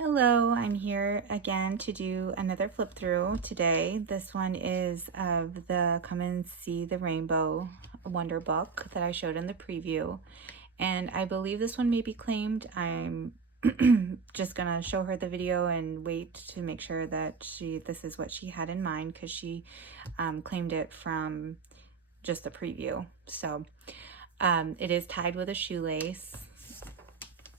Hello, I'm here again to do another flip through today. This one is of the Come and See the Rainbow Wonder Book that I showed in the preview. And I believe this one may be claimed. I'm just gonna show her the video and wait to make sure that this is what she had in mind, because she claimed it from just the preview. So it is tied with a shoelace.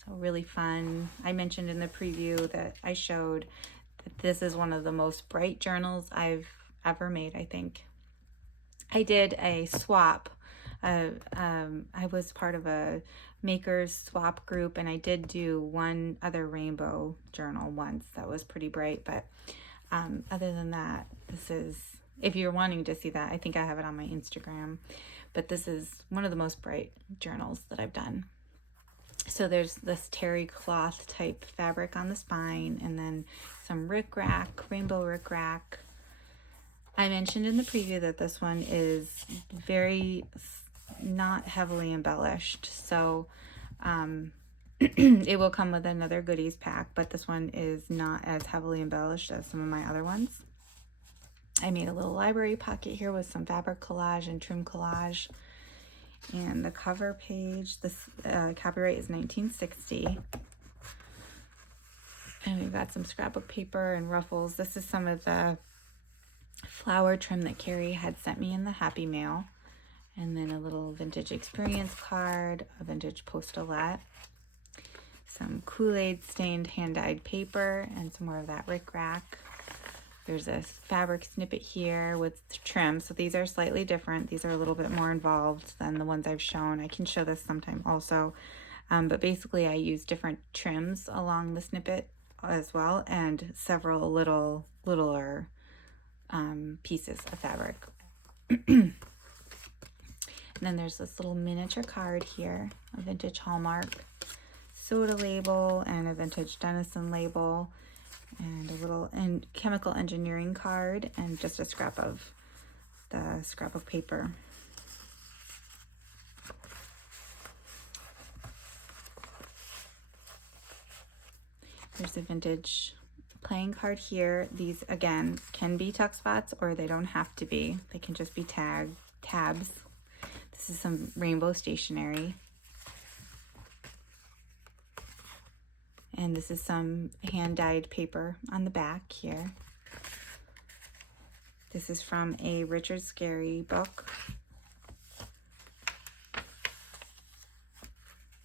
So really fun. I mentioned in the preview that I showed that this is one of the most bright journals I've ever made, I think. I did a swap. I was part of a makers swap group, and I did do one other rainbow journal once that was pretty bright, but other than that, this is, if you're wanting to see that, I think I have it on my Instagram, but this is one of the most bright journals that I've done. So there's this terry cloth type fabric on the spine, and then some rickrack, rainbow rickrack. I mentioned in the preview that this one is very not heavily embellished, so it will come with another goodies pack, but this one is not as heavily embellished as some of my other ones. I made a little library pocket here with some fabric collage and trim collage. And the cover page, this copyright is 1960. And we've got some scrapbook paper and ruffles. This is some of the flower trim that Carrie had sent me in the Happy Mail. And then a little vintage experience card, a vintage postulette, some Kool-Aid stained hand-dyed paper, and some more of that rickrack. There's a fabric snippet here with trim. So these are slightly different. These are a little bit more involved than the ones I've shown. I can show this sometime also. But basically I use different trims along the snippet as well, and several littler pieces of fabric. And then there's this little miniature card here, a vintage Hallmark soda label and a vintage Denison label, and a little chemical engineering card, and just a scrap of the scrapbook paper. There's a vintage playing card here. These, again, can be tuck spots, or they don't have to be. They can just be tabs. This is some rainbow stationery. And this is some hand-dyed paper on the back here. This is from a Richard Scarry book.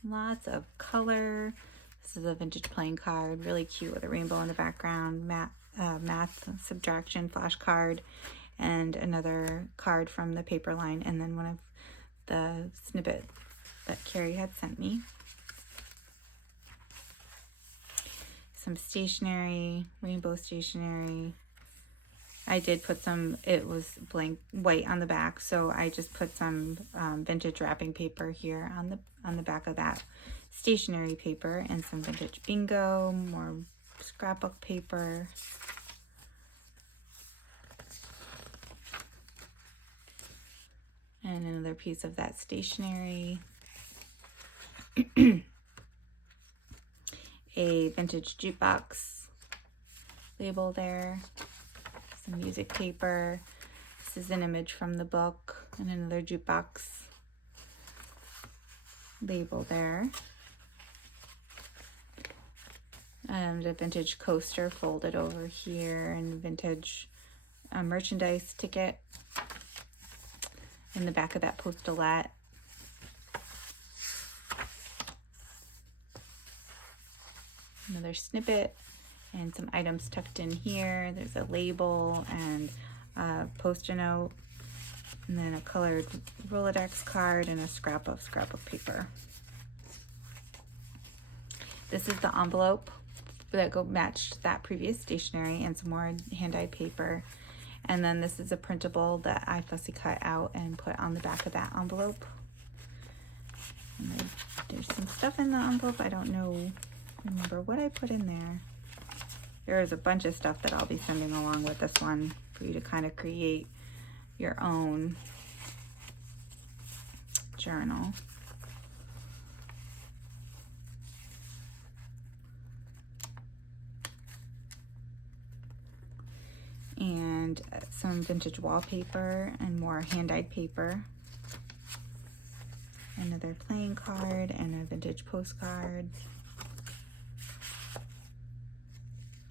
Lots of color. This is a vintage playing card, really cute with a rainbow in the background, math subtraction flashcard, and another card from the paper line, and then one of the snippet that Carrie had sent me. Some stationery, rainbow stationery. I did put some, it was blank white on the back, so I just put some vintage wrapping paper here on the back of that stationery paper, and some vintage bingo, more scrapbook paper. And another piece of that stationery. A vintage jukebox label there, some music paper. This is an image from the book, and another jukebox label there. And a vintage coaster folded over here, and vintage merchandise ticket in the back of that postulette. Another snippet and some items tucked in here. There's a label and a post-it note, and then a colored Rolodex card and a scrap of scrapbook paper. This is the envelope that matched that previous stationery, and some more hand-dyed paper. And then this is a printable that I fussy cut out and put on the back of that envelope. And there's some stuff in the envelope. I don't remember what I put in there. There is a bunch of stuff that I'll be sending along with this one for you to kind of create your own journal. and some vintage wallpaper and more hand-dyed paper. Another playing card and a vintage postcard.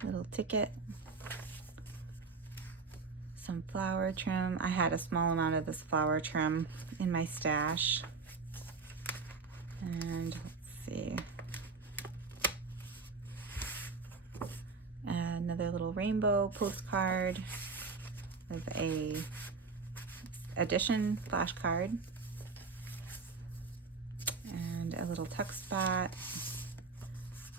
Little ticket. Some flower trim. I had a small amount of this flower trim in my stash. And let's see. Another little rainbow postcard with a addition flashcard. And a little tuck spot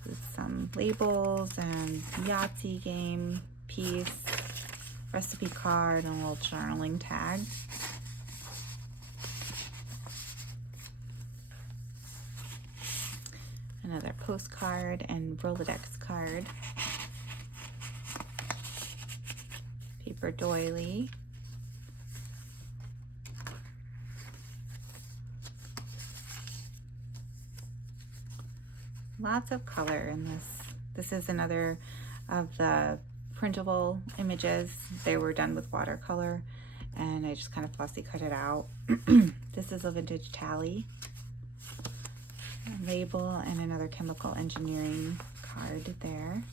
with some labels and Yahtzee game piece, recipe card, and a little journaling tag. Another postcard and Rolodex card. Paper doily. Lots of color in this. This is another of the printable images. They were done with watercolor and I just kind of fussy cut it out. This is a vintage tally, a label, and another chemical engineering card there.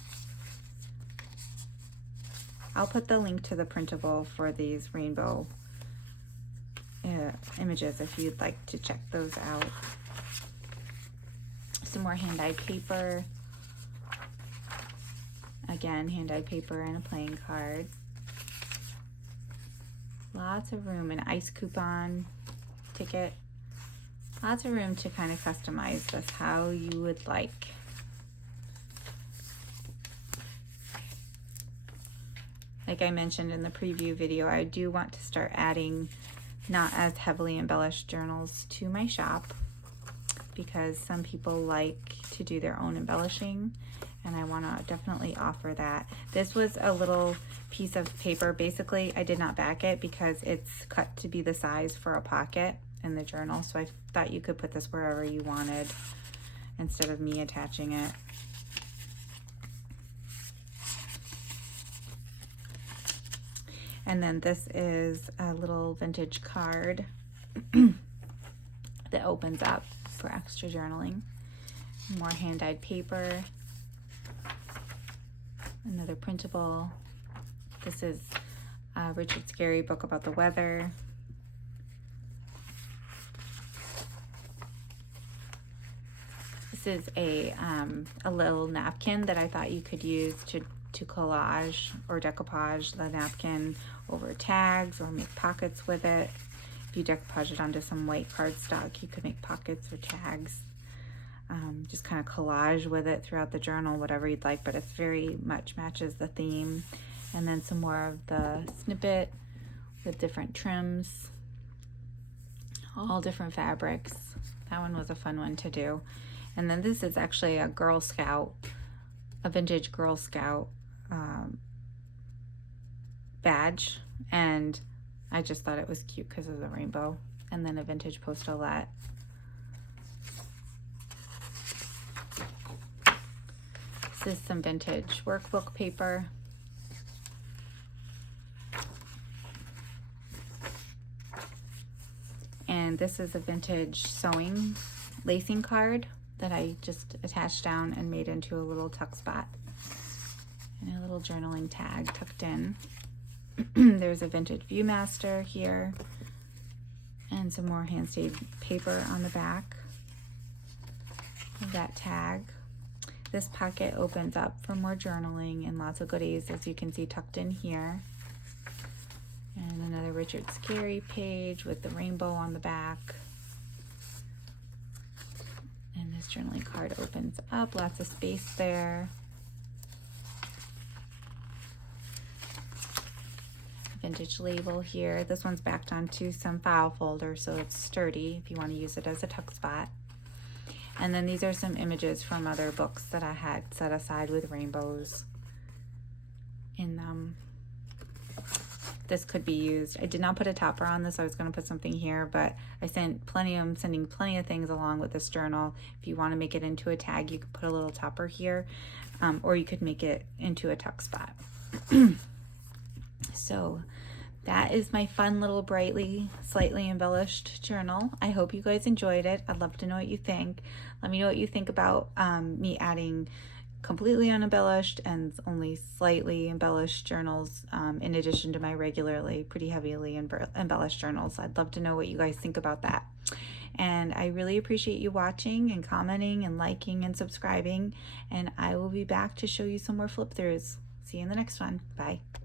I'll put the link to the printable for these rainbow images if you'd like to check those out. Some more hand-dyed paper. Again, hand-dyed paper and a playing card. Lots of room, an ice coupon ticket. Lots of room to kind of customize this how you would like. Like I mentioned in the preview video, I do want to start adding not as heavily embellished journals to my shop, because some people like to do their own embellishing, and I want to definitely offer that. This was a little piece of paper. Basically, I did not back it because it's cut to be the size for a pocket in the journal, so I thought you could put this wherever you wanted instead of me attaching it. And then this is a little vintage card that opens up for extra journaling. More hand-dyed paper. Another printable. This is Richard Scarry book about the weather. This is a little napkin that I thought you could use to collage or decoupage the napkin over tags or make pockets with it. If you decoupage it onto some white cardstock, you could make pockets or tags. Just kind of collage with it throughout the journal, whatever you'd like, but it very much matches the theme. And then some more of the snippet with different trims, all different fabrics. That one was a fun one to do. And then this is actually a Girl Scout, a vintage Girl Scout badge, and I just thought it was cute because of the rainbow. And then a vintage postolette. This is some vintage workbook paper. And this is a vintage sewing lacing card that I just attached down and made into a little tuck spot. And a little journaling tag tucked in. There's a vintage Viewmaster here. And some more hand-stayed paper on the back of that tag. This pocket opens up for more journaling and lots of goodies, as you can see tucked in here. And another Richard Scarry page with the rainbow on the back. And this journaling card opens up, lots of space there. Vintage label here. This one's backed onto some file folder, so it's sturdy if you want to use it as a tuck spot. And then these are some images from other books that I had set aside with rainbows in them. This could be used. I did not put a topper on this. I was going to put something here, but I'm sending plenty of things along with this journal. If you want to make it into a tag, you could put a little topper here, or you could make it into a tuck spot. So that is my fun little brightly, slightly embellished journal. I hope you guys enjoyed it. I'd love to know what you think. Let me know what you think about me adding completely unembellished and only slightly embellished journals in addition to my regularly pretty heavily embellished journals. I'd love to know what you guys think about that. And I really appreciate you watching and commenting and liking and subscribing. And I will be back to show you some more flip throughs. See you in the next one. Bye.